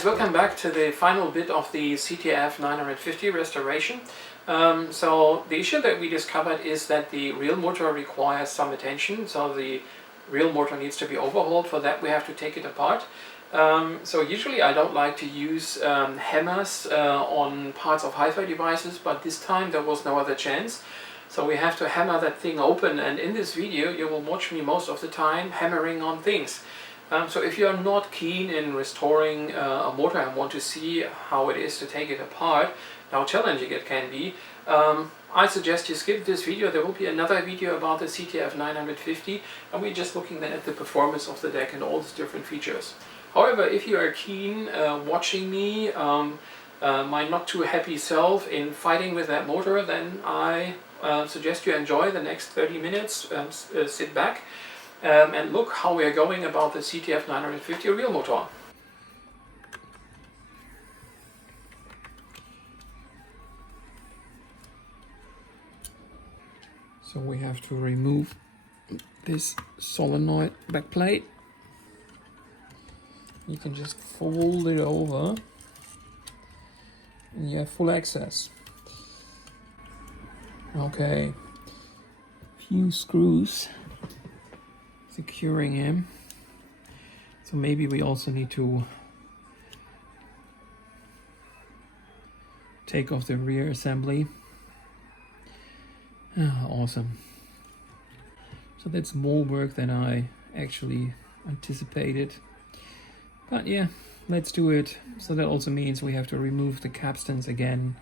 guys, welcome back to the final bit of the CT-F950 restoration. So the issue that we discovered is that the real motor requires some attention, so the real motor needs to be overhauled. For that we have to take it apart. So usually I don't like to use hammers on parts of hi-fi devices, but this time there was no other chance. So we have to hammer that thing open, and in this video you will watch me most of the time hammering on things. So if you're not keen in restoring a motor and want to see how it is to take it apart, how challenging it can be, I suggest you skip this video. There will be another video about the CT-F950, and we're just looking then at the performance of the deck and all its different features. However, if you are keen watching me, my not too happy self in fighting with that motor, then I suggest you enjoy the next 30 minutes, sit back and look how we are going about the CT-F950 real motor. So we have to remove this solenoid backplate. You can just fold it over and you have full access. Okay, few screws securing him. So maybe we also need to take off the rear assembly. Awesome. So that's more work than I actually anticipated. But yeah, let's do it. So that also means we have to remove the capstans again,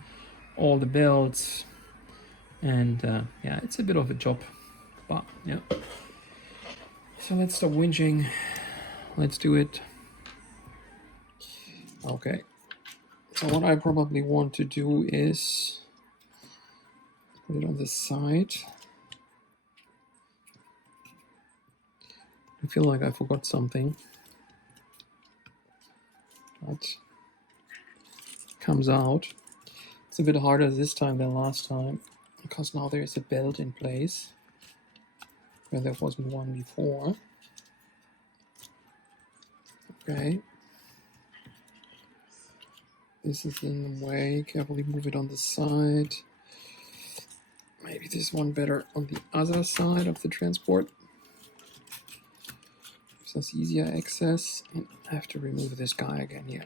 all the belts, and yeah, it's a bit of a job, but yeah. So let's stop whinging. Let's do it. Okay. So what I probably want to do is put it on the side. I feel like I forgot something. But it comes out. It's a bit harder this time than last time, because now there is a belt in place where there wasn't one before. Okay. This is in the way. Carefully move it on the side. Maybe this one better on the other side of the transport. Gives us easier access. And I have to remove this guy again here.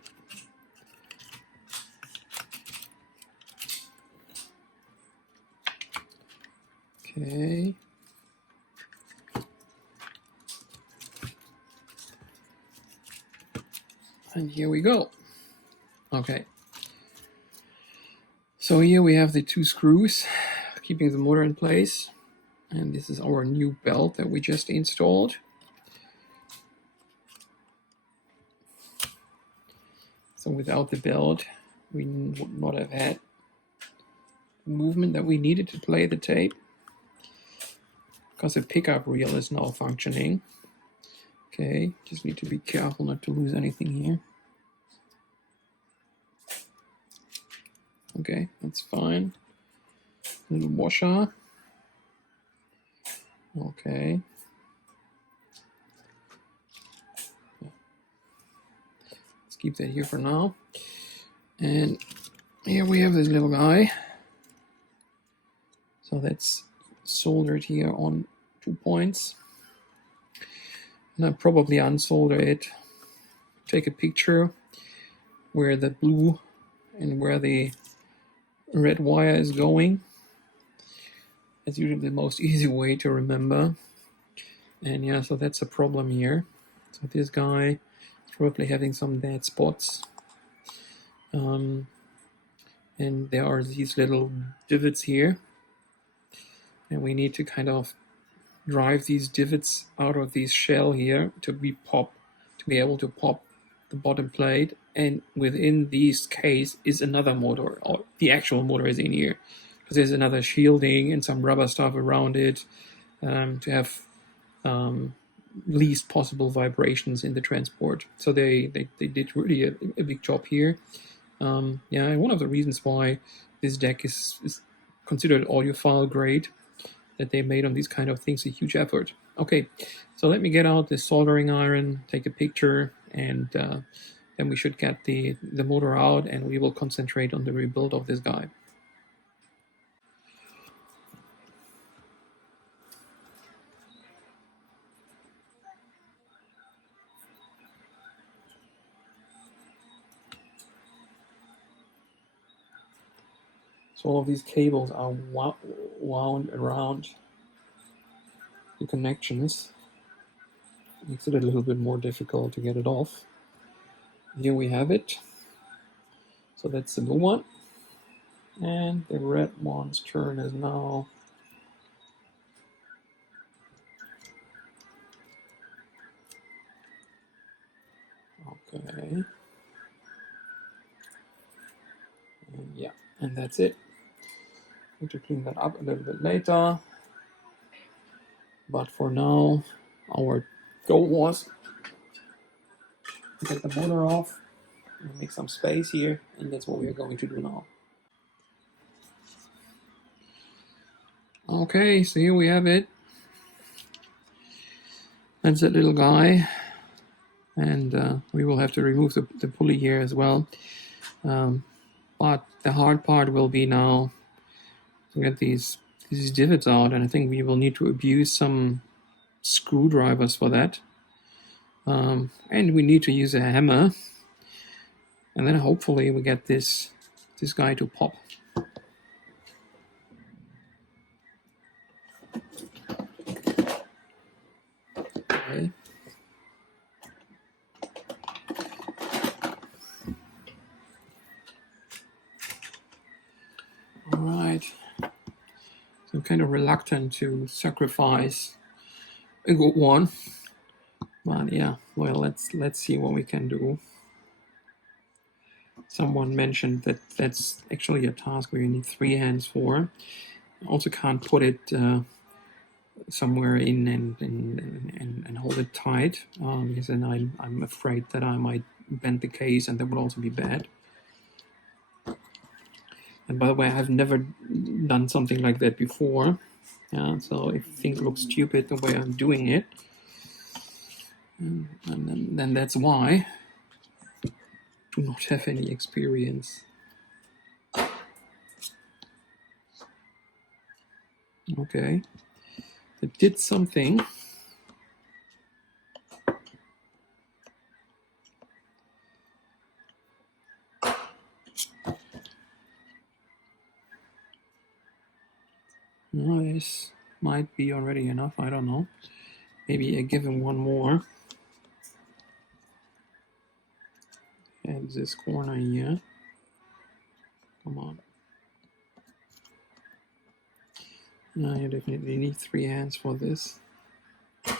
Okay. And here we go. Okay. So here we have the two screws keeping the motor in place. And this is our new belt that we just installed. So without the belt, we would not have had the movement that we needed to play the tape, because the pickup reel is now functioning. Okay, just need to be careful not to lose anything here. Okay, that's fine. Little washer. Okay. Let's keep that here for now. And here we have this little guy. So that's soldered here on 2 points. And I'll probably unsolder it, take a picture where the blue and where the red wire is going. That's usually the most easy way to remember. And yeah, so that's a problem here. So this guy is probably having some bad spots. And there are these little divots here. And we need to kind of drive these divots out of this shell here to be able to pop the bottom plate, and within this case is another motor, or the actual motor is in here, because there's another shielding and some rubber stuff around it to have least possible vibrations in the transport. So they did really a big job here. Yeah, and one of the reasons why this deck is considered audiophile grade, that they made on these kind of things, a huge effort. Okay, so let me get out this soldering iron, take a picture, and then we should get the motor out, and we will concentrate on the rebuild of this guy. So all of these cables are wound around the connections. Makes it a little bit more difficult to get it off. Here we have it. So that's the blue one. And the red one's turn is now. Okay. And yeah, and that's it. Need to clean that up a little bit later. But for now, our goal was to get the motor off and make some space here, and that's what we are going to do now. Okay, so here we have it. That's that little guy, and we will have to remove the pulley here as well. But the hard part will be now to get these divots out, and I think we will need to abuse some screwdrivers for that. And we need to use a hammer, and then hopefully we get this guy to pop. Okay. All right. So I'm kind of reluctant to sacrifice a good one, but yeah. Well, let's see what we can do. Someone mentioned that that's actually a task where you need 3 hands for. I also can't put it somewhere in and hold it tight, because then I'm afraid that I might bend the case, and that would also be bad. And by the way, I've never done something like that before. Yeah, so if things look stupid the way I'm doing it, and then that's why I do not have any experience. Okay, it did something. This might be already enough, I don't know. Maybe I give him one more. And this corner here. Come on. No, you definitely need 3 hands for this. A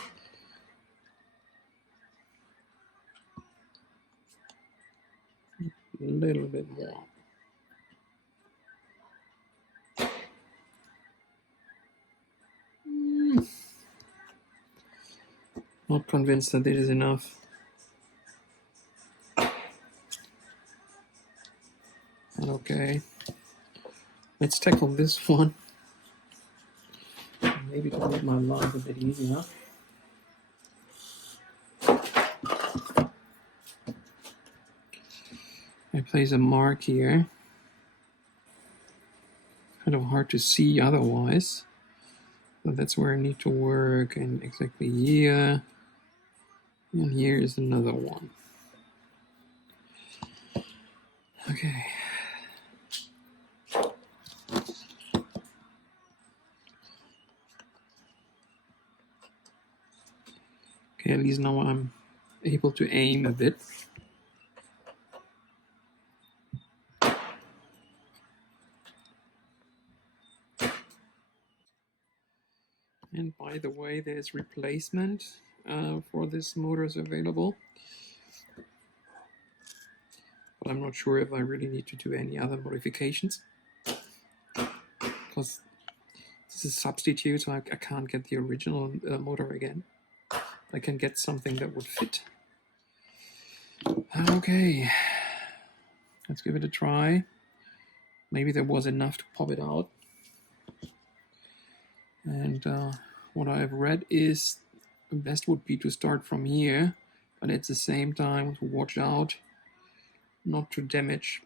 little bit more. Not convinced that it is enough. Okay, let's tackle this one. Maybe to make my life a bit easier. I place a mark here. Kind of hard to see otherwise. But that's where I need to work, and exactly here. And here is another one. Okay. Okay, at least now I'm able to aim a bit. And by the way, there's replacement for this motors available. But I'm not sure if I really need to do any other modifications, because this is a substitute, so I can't get the original motor again. I can get something that would fit. Okay, let's give it a try. Maybe there was enough to pop it out. And what I've read is the best would be to start from here, but at the same time to watch out not to damage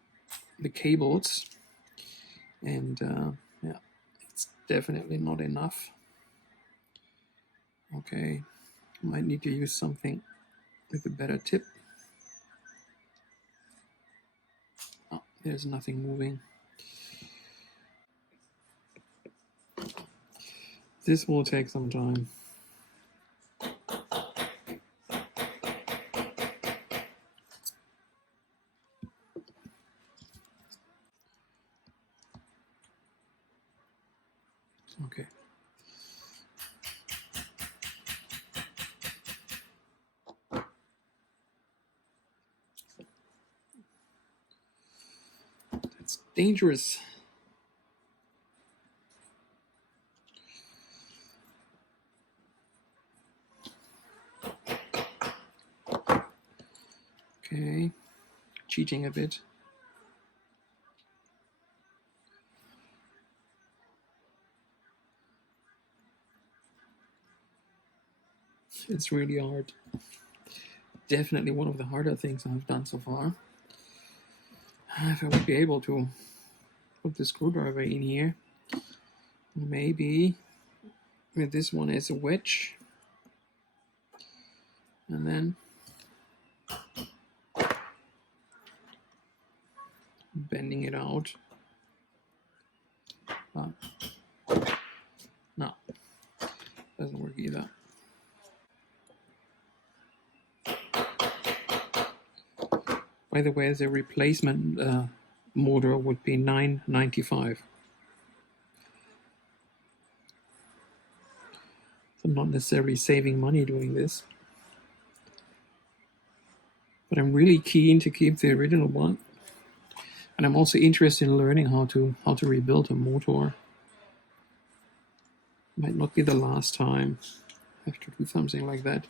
the cables. And yeah, it's definitely not enough. Okay, might need to use something with a better tip. Oh, there's nothing moving. This will take some time. Okay. That's dangerous. Okay, cheating a bit. It's really hard. Definitely one of the harder things I've done so far. If I would be able to put the screwdriver in here, maybe with this one as a wedge, and then bending it out. But no, doesn't work either. By the way, the replacement motor would be $9.95. So I'm not necessarily saving money doing this, but I'm really keen to keep the original one, and I'm also interested in learning how to rebuild a motor. Might not be the last time I have to do something like that.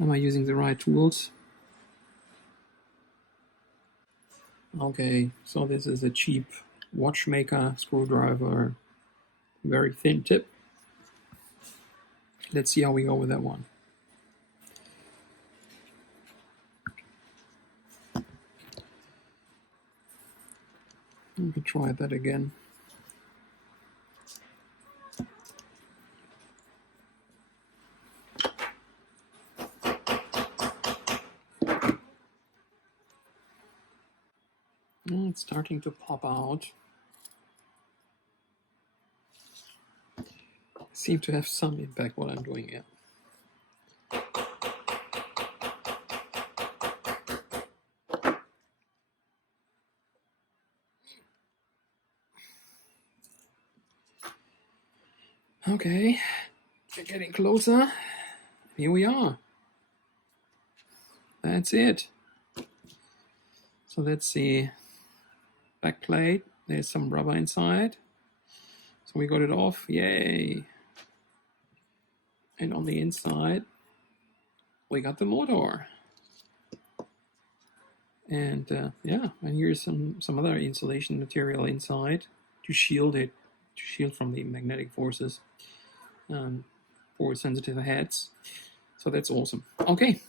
Am I using the right tools? Okay, so this is a cheap watchmaker screwdriver, very thin tip. Let's see how we go with that one. Let me try that again. Oh, it's starting to pop out. I seem to have some impact what I'm doing here. Okay, we're getting closer. Here we are. That's it. So that's the back plate. There's some rubber inside. So we got it off. Yay. And on the inside, we got the motor. And yeah, and here's some other insulation material inside to shield it, to shield from the magnetic forces for sensitive heads. So that's awesome. Okay.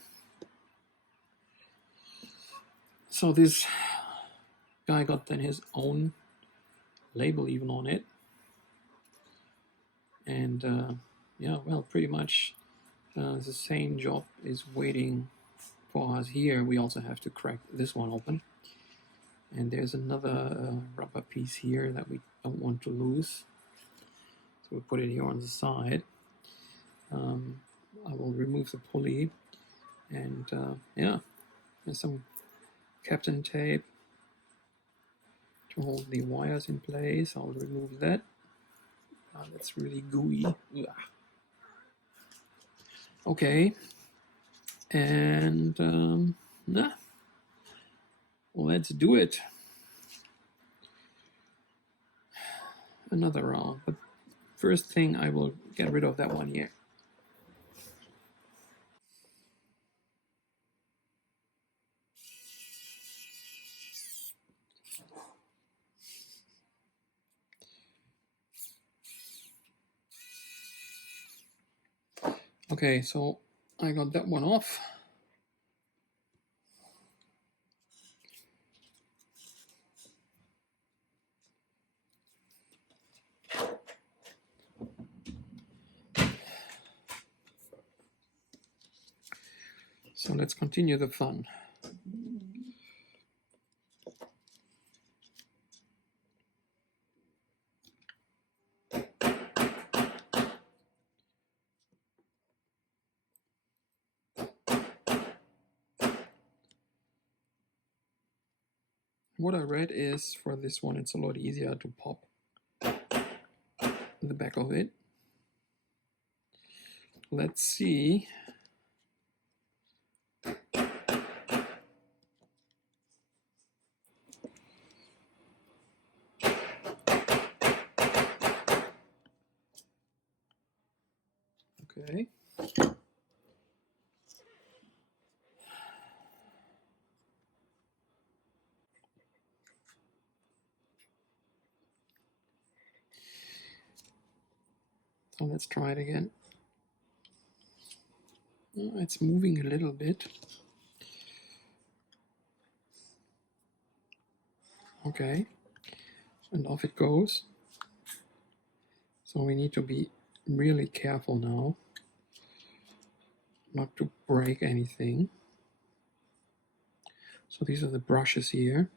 So this guy got then his own label even on it. And yeah, well, pretty much the same job is waiting for us here. We also have to crack this one open. And there's another rubber piece here that we don't want to lose. So we put it here on the side. I will remove the pulley. And yeah, there's some Captain tape to hold the wires in place. I'll remove that. That's really gooey. Ugh. Okay. And yeah, let's do it. Another round. But first thing, I will get rid of that one here. Okay, so I got that one off. So let's continue the fun. What I read is for this one, it's a lot easier to pop the back of it. Let's see. Okay. So let's try it again. Oh, it's moving a little bit. Okay. And off it goes. So we need to be really careful now not to break anything. So these are the brushes here.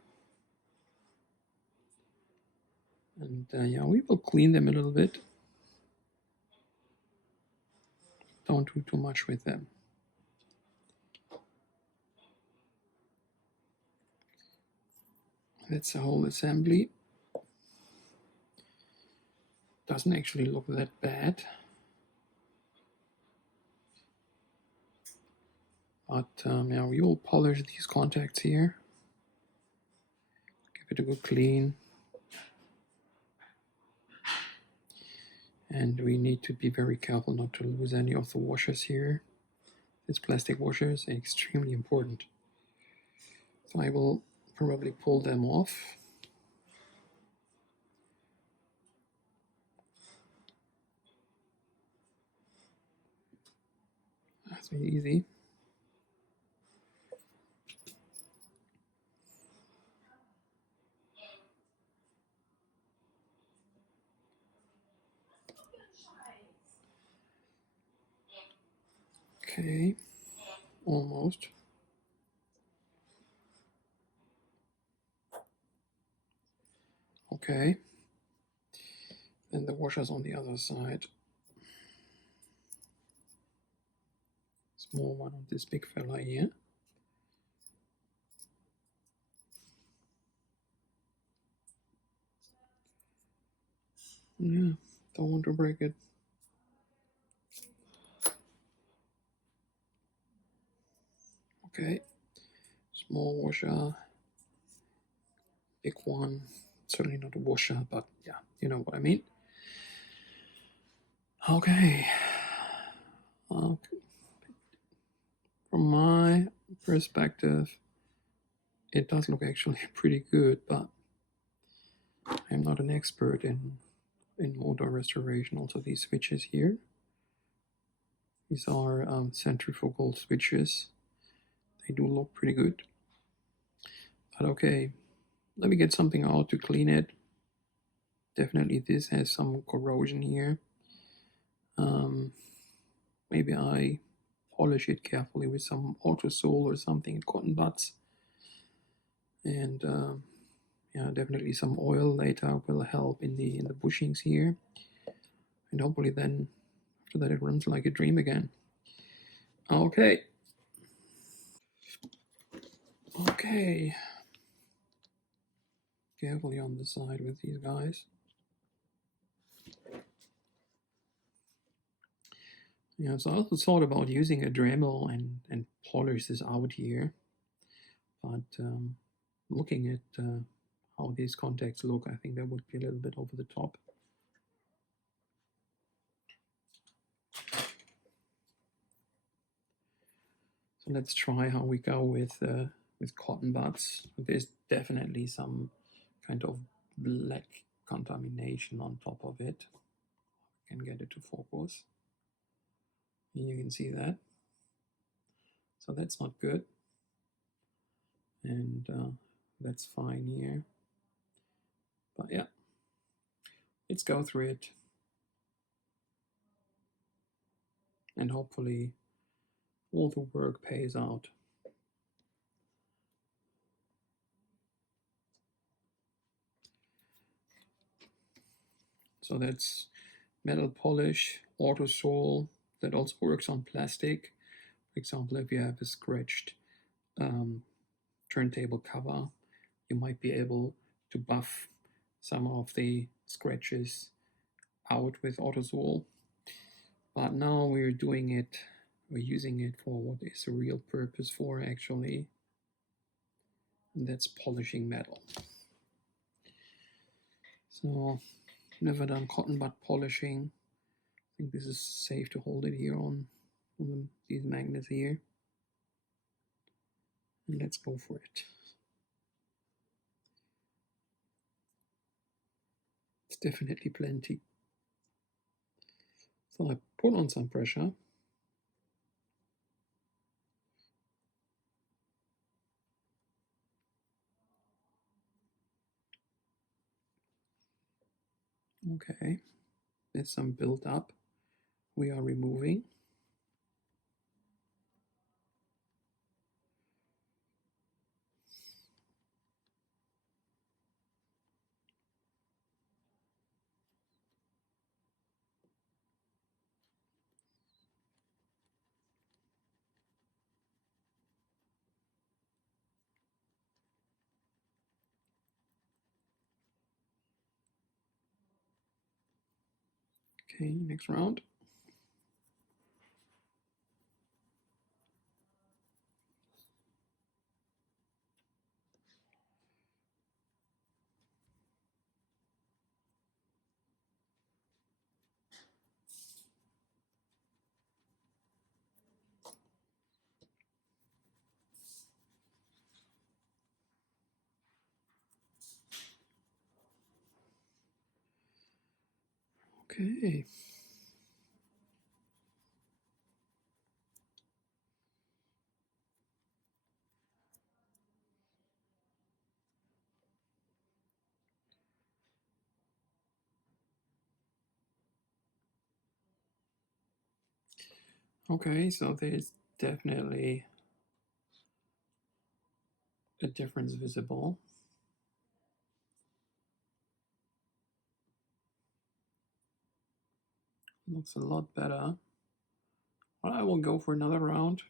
And yeah, we will clean them a little bit. Don't do too much with them. That's the whole assembly. Doesn't actually look that bad. But yeah, we will polish these contacts here. Give it a good clean. And we need to be very careful not to lose any of the washers here. These plastic washers are extremely important. So I will probably pull them off. That's really easy. Okay, almost. Okay, then the washers on the other side. Small one on this big fella here. Yeah, don't want to break it. Okay, small washer, big one. Certainly not a washer, but yeah, you know what I mean. Okay. Okay. From my perspective, it does look actually pretty good, but I'm not an expert in motor restoration. Also, these switches here, these are centrifugal switches. They do look pretty good. But okay, let me get something out to clean it. Definitely this has some corrosion here. Maybe I polish it carefully with some Autosol or something, cotton buds. And yeah, definitely some oil later will help in the bushings here. And hopefully then after that it runs like a dream again. Okay. Okay. Carefully on the side with these guys. Yeah, so I also thought about using a Dremel and polish this out here. But looking at how these contacts look, I think that would be a little bit over the top. So let's try how we go with cotton buds. There's definitely some kind of black contamination on top of it. I can get it to focus. You can see that. So that's not good. And that's fine here. But yeah, let's go through it. And hopefully all the work pays out. So that's metal polish, auto sole, that also works on plastic. For example, if you have a scratched turntable cover, you might be able to buff some of the scratches out with autosol. But now we're using it for what is a real purpose for, actually, and that's polishing metal. So never done cotton bud polishing. I think this is safe to hold it here on these magnets here. And let's go for it. It's definitely plenty. So I put on some pressure. Okay, there's some build up. We are removing. Okay, next round. Okay. Okay, so there's definitely a difference visible. Looks a lot better. Well, I will go for another round.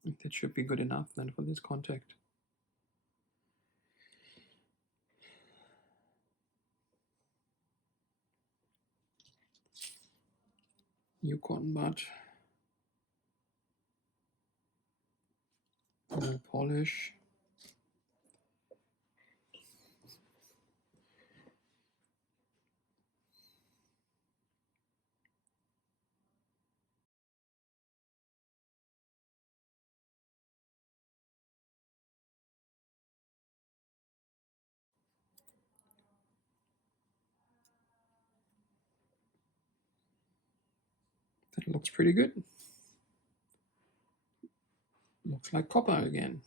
I think that should be good enough then for this contact. New cotton bud. More polish. That looks pretty good. Looks like copper again.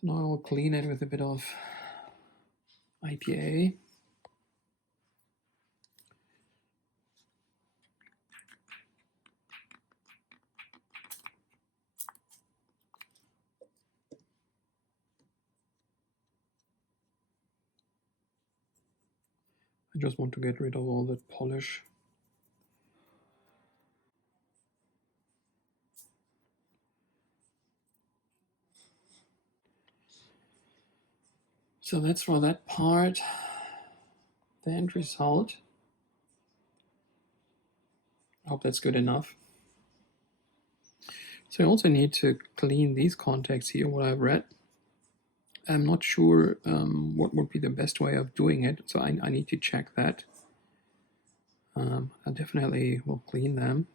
Now I will clean it with a bit of IPA. I just want to get rid of all that polish. So that's for that part. The end result. I hope that's good enough. So I also need to clean these contacts here, what I've read. I'm not sure what would be the best way of doing it, so I need to check that. I definitely will clean them.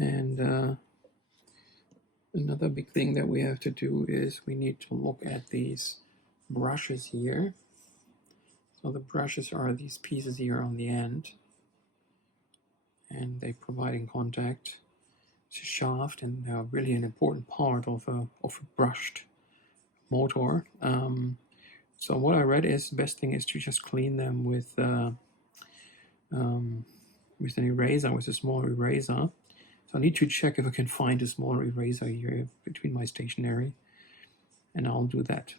And another big thing that we have to do is we need to look at these brushes here. So the brushes are these pieces here on the end, and they provide in contact to shaft, and they're really an important part of a brushed motor. So what I read is the best thing is to just clean them with an eraser, with a small eraser. So I need to check if I can find a small eraser here between my stationery, and I'll do that.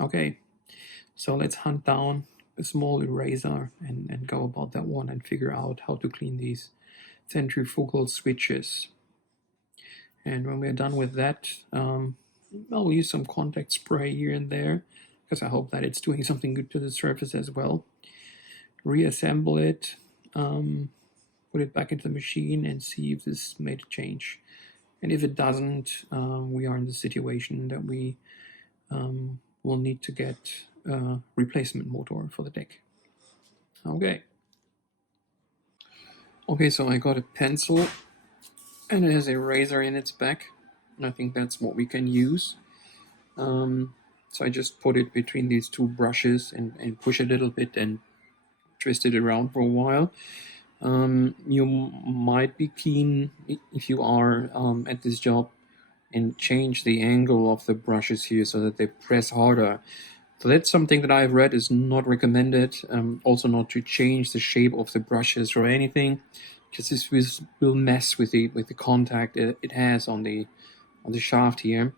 Okay, so let's hunt down a small eraser and go about that one and figure out how to clean these centrifugal switches. And when we're done with that, I'll use some contact spray here and there, because I hope that it's doing something good to the surface as well. Reassemble it, put it back into the machine and see if this made a change. And if it doesn't, we are in the situation that we will need to get a replacement motor for the deck. Okay. Okay, so I got a pencil and it has a razor in its back. And I think that's what we can use. So I just put it between these two brushes and push a little bit and twist it around for a while. You might be keen, if you are at this job, and change the angle of the brushes here so that they press harder. So that's something that I've read is not recommended. Also not to change the shape of the brushes or anything, because this will mess with the contact it has on the shaft here.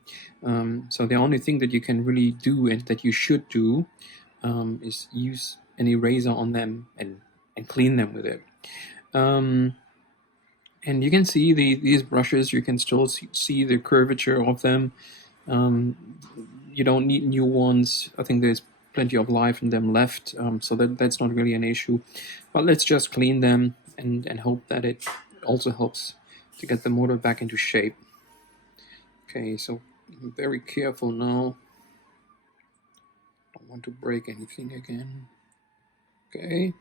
So the only thing that you can really do and that you should do is use an eraser on them and clean them with it. And you can see these brushes, you can still see the curvature of them. You don't need new ones. I think there's plenty of life in them left, so that's not really an issue. But let's just clean them and hope that it also helps to get the motor back into shape. Okay, so I'm very careful now. Don't want to break anything again. Okay.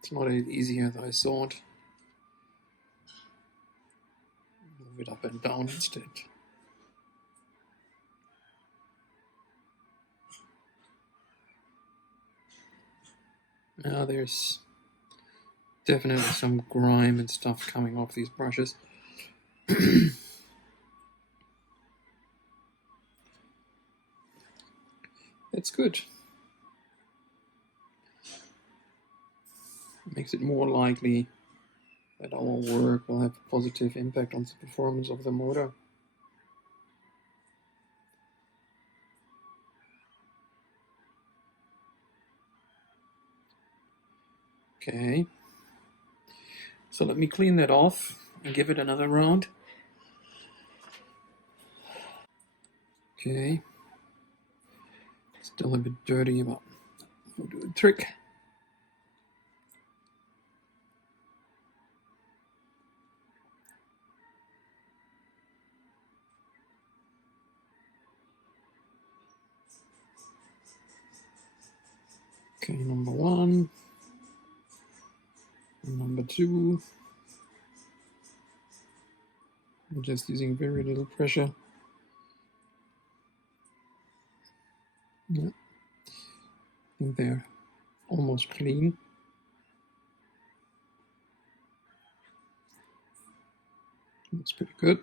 It's not as easy as I thought. Move it up and down instead. Now there's definitely some grime and stuff coming off these brushes. That's good. Makes it more likely that our work will have a positive impact on the performance of the motor. Okay. So let me clean that off and give it another round. Okay. Still a bit dirty, but we'll do a trick. Okay, number one. Number two. I'm just using very little pressure. Yeah. I think they're almost clean. Looks pretty good.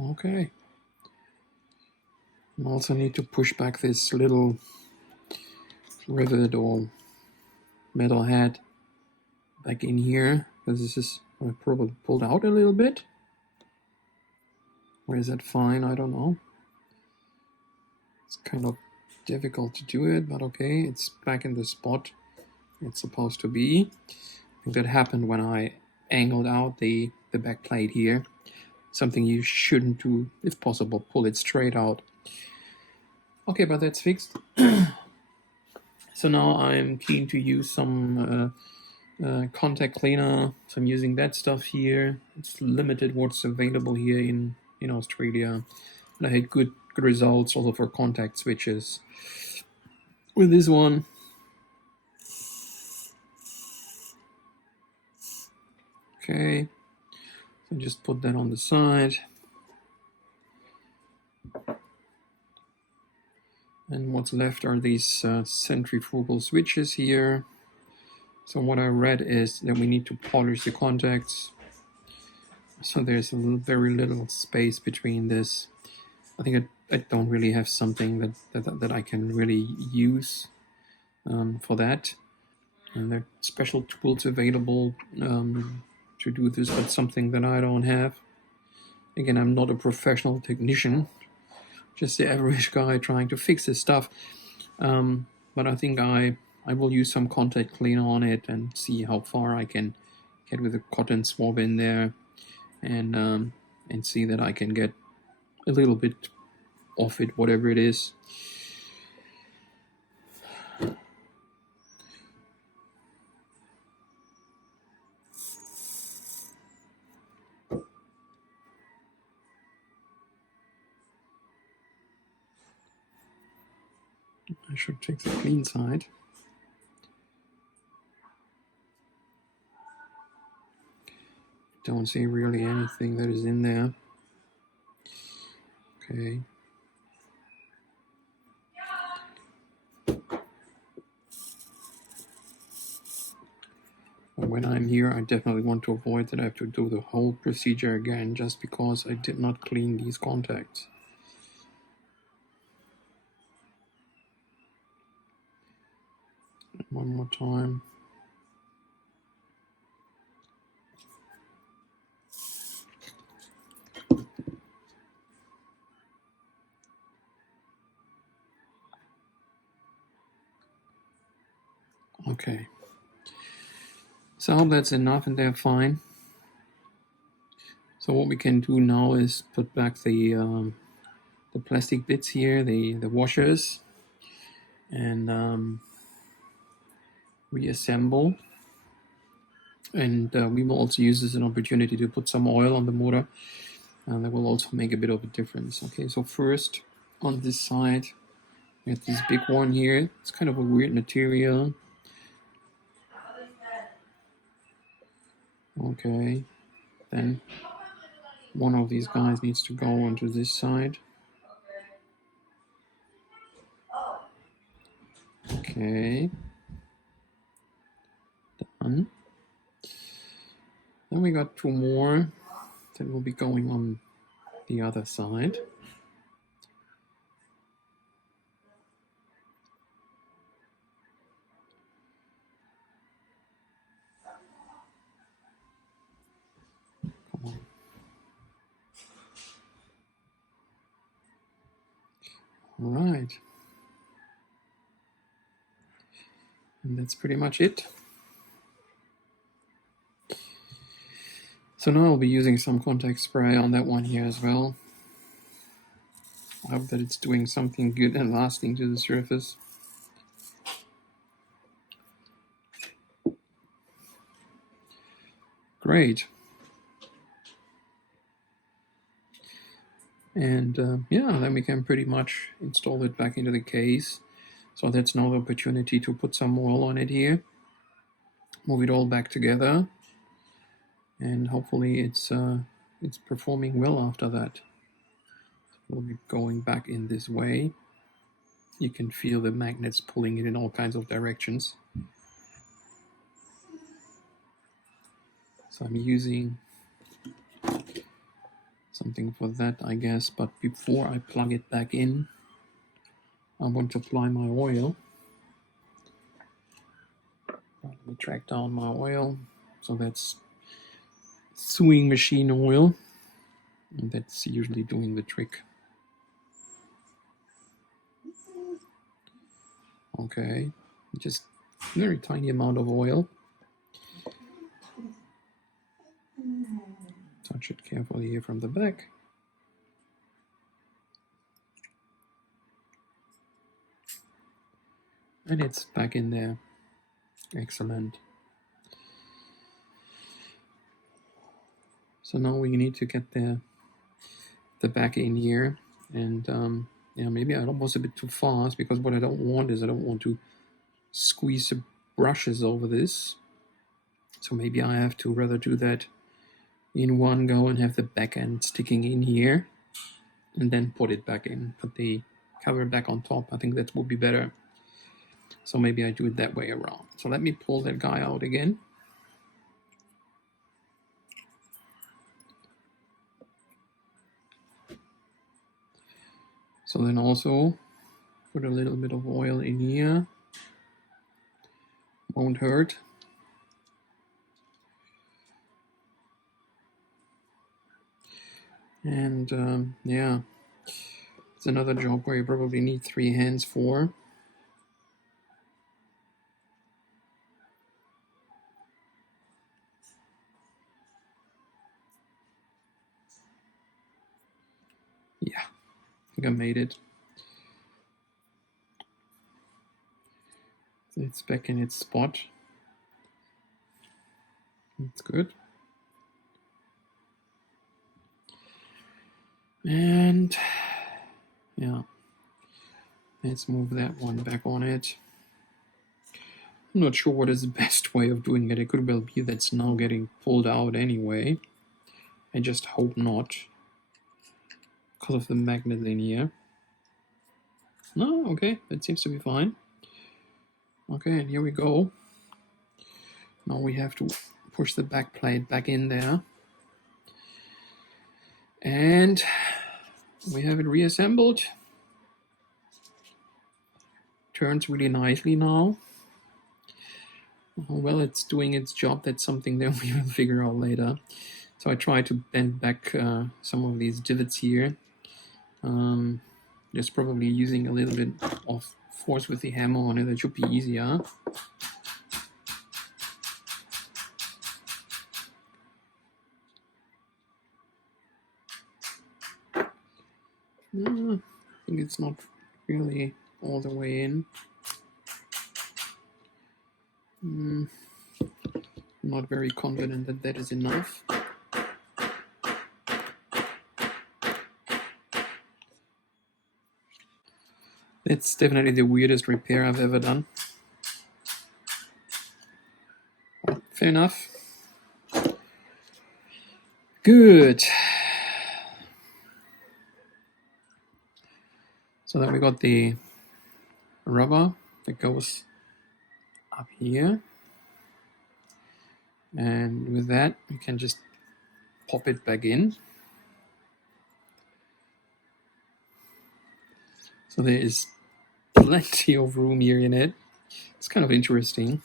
Okay. I also need to push back this little rivet or metal head back in here, because this is probably pulled out a little bit. Or is that fine? I don't know. It's kind of difficult to do it, but okay, it's back in the spot it's supposed to be. I think that happened when I angled out the back plate here. Something you shouldn't do, if possible, pull it straight out. Okay, but that's fixed. So now I'm keen to use some contact cleaner. So I'm using that stuff here. It's limited what's available here in Australia. And I had good results also for contact switches with this one. Okay, so So just put that on the side. And what's left are these centrifugal switches here. So what I read is that we need to polish the contacts. So there's very little space between this. I think I don't really have something that I can really use for that. And there are special tools available to do this, but something that I don't have. Again, I'm not a professional technician, just the average guy trying to fix this stuff. But I think I will use some contact cleaner on it and see how far I can get with a cotton swab in there, and see that I can get a little bit off it, whatever it is. I should take the clean side. Don't see really anything that is in there. Okay. But when I'm here, I definitely want to avoid that I have to do the whole procedure again just because I did not clean these contacts. One more time. Okay. So I hope that's enough and they're fine. So what we can do now is put back the plastic bits here, the washers, and reassemble. And we will also use this as an opportunity to put some oil on the motor, and that will also make a bit of a difference. Okay, so first on this side, we have this big one here. It's kind of a weird material. Okay, then one of these guys needs to go onto this side. Okay, done. Then we got two more that will be going on the other side. Come on. All right. And that's pretty much it. So now I'll be using some contact spray on that one here as well. I hope that it's doing something good and lasting to the surface. Great. And yeah, then we can pretty much install it back into the case. So that's now the opportunity to put some oil on it here. Move it all back together. And hopefully it's performing well after that. We'll be going back in this way. You can feel the magnets pulling it in all kinds of directions. So I'm using something for that, I guess, but before I plug it back in, I want to apply my oil. Let me track down my oil. So that's sewing machine oil, and that's usually doing the trick. Okay, just very tiny amount of oil. Touch it carefully here from the back. And it's back in there. Excellent. So now we need to get the back in here, and yeah, maybe I was a bit too fast, because what I don't want is I don't want to squeeze the brushes over this. So maybe I have to rather do that in one go and have the back end sticking in here, and then put it back in, put the cover back on top. I think that would be better. So maybe I do it that way around. So let me pull that guy out again. So then also put a little bit of oil in here. Won't hurt. And yeah, it's another job where you probably need 3 hands for. Yeah, I think I made it. It's back in its spot. That's good. And yeah, let's move that one back on it. I'm not sure what is the best way of doing it. It could well be that's now getting pulled out anyway. I just hope not, because of the magnet in here. No, okay, that seems to be fine. Okay, and here we go. Now we have to push the back plate back in there. And we have it reassembled. Turns really nicely now. Well, it's doing its job. That's something that we will figure out later. So I try to bend back some of these divots here. Just probably using a little bit of force with the hammer on it. That should be easier. I think it's not really all the way in. I'm not very confident that that is enough. It's definitely the weirdest repair I've ever done. Well, fair enough. Good. So then we got the rubber that goes up here. And with that, you can just pop it back in. So there is plenty of room here in it. It's kind of interesting.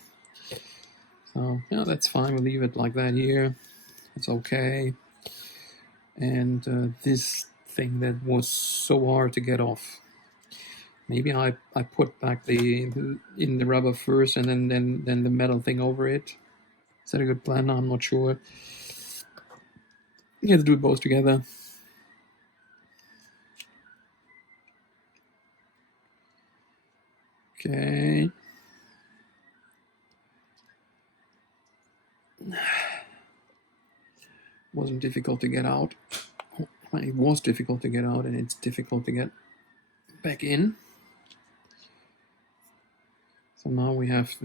So yeah, that's fine. We'll leave it like that here. It's okay. And this thing that was so hard to get off. Maybe I put back in the rubber first and then the metal thing over it. Is that a good plan? I'm not sure. You have to do it both together. Okay. Wasn't difficult to get out. It was difficult to get out, and it's difficult to get back in. So now we have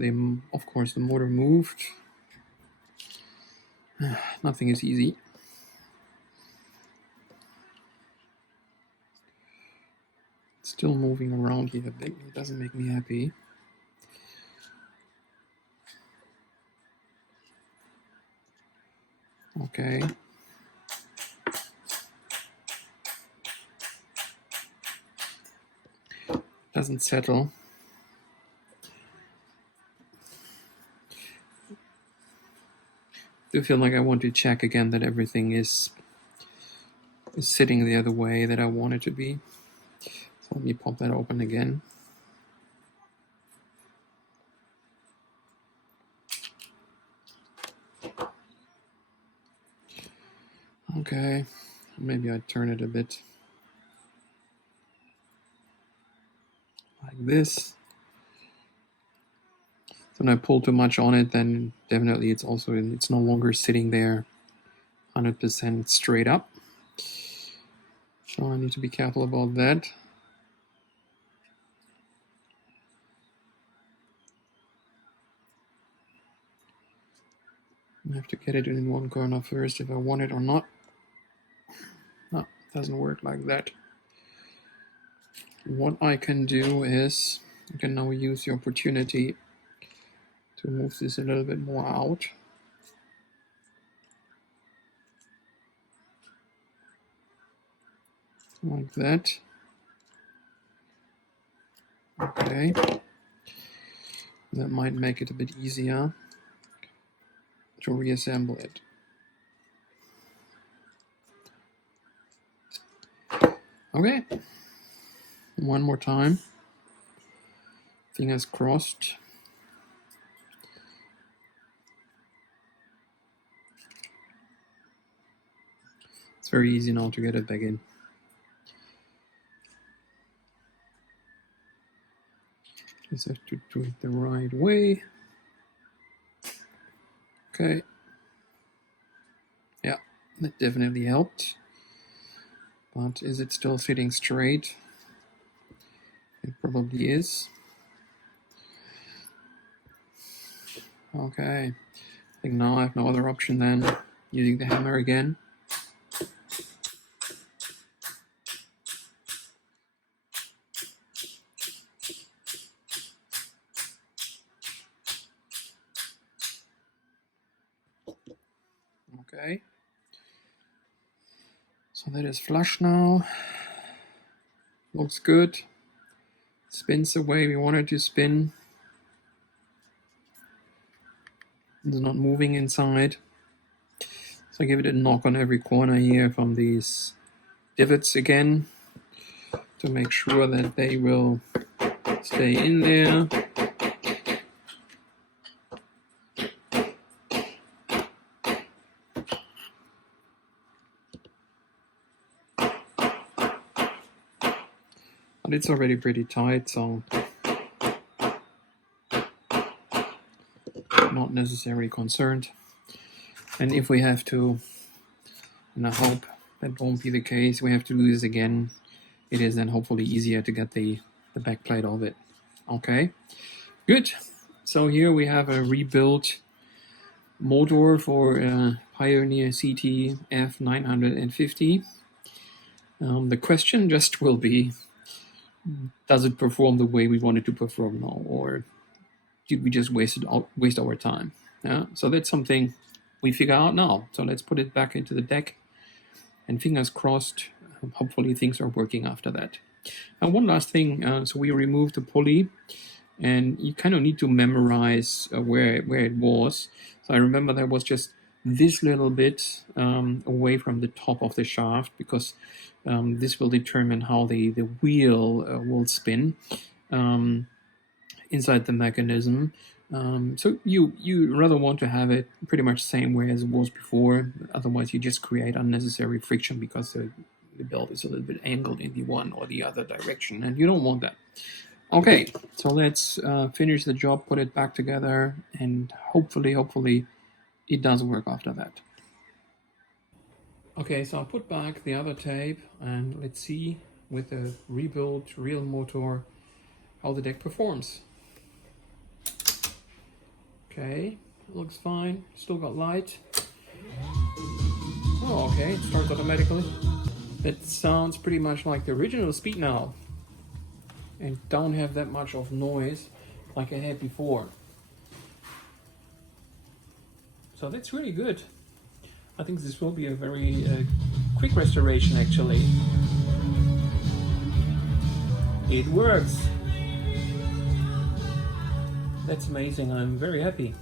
of course, the motor moved. Nothing is easy. It's still moving around here a bit. It doesn't make me happy. Okay. Doesn't settle. I do feel like I want to check again that everything is sitting the other way that I want it to be. So let me pop that open again. Okay, maybe I turn it a bit like this. So when I pull too much on it, then definitely it's no longer sitting there 100% straight up. So I need to be careful about that. I have to get it in one corner first if I want it or not. No, doesn't work like that. What I can do is I can now use the opportunity to move this a little bit more out. Like that. Okay. That might make it a bit easier to reassemble it. Okay. One more time. Fingers crossed. It's very easy now to get it back in. Just have to do it the right way. Okay. Yeah, that definitely helped. But is it still sitting straight? It probably is. Okay. I think now I have no other option than using the hammer again. Okay. So that is flush now. Looks good. Spins the way we want it to spin. It's not moving inside. So I give it a knock on every corner here from these divots again to make sure that they will stay in there. But it's already pretty tight, so not necessarily concerned. And if we have to, and I hope that won't be the case, we have to do this again, it is then hopefully easier to get the back plate of it. Okay, good. So here we have a rebuilt motor for Pioneer CT-F950. The question just will be, does it perform the way we want it to perform now, or did we just waste our time? Yeah, so that's something we figure out now. So let's put it back into the deck, and fingers crossed, hopefully things are working after that. And one last thing, so we removed the pulley, and you kind of need to memorize where it was. So I remember there was just this little bit away from the top of the shaft, because this will determine how the wheel will spin inside the mechanism. So you rather want to have it pretty much the same way as it was before. Otherwise, you just create unnecessary friction because the belt is a little bit angled in the one or the other direction, and you don't want that. Okay, so let's finish the job, put it back together, and hopefully it does work after that. Okay, so I'll put back the other tape, and let's see with a rebuilt real motor how the deck performs. Okay, looks fine, still got light. Oh, okay, it starts automatically. That sounds pretty much like the original speed now, and don't have that much of noise like I had before. So that's really good. I think this will be a very quick restoration actually. It works. That's amazing, I'm very happy.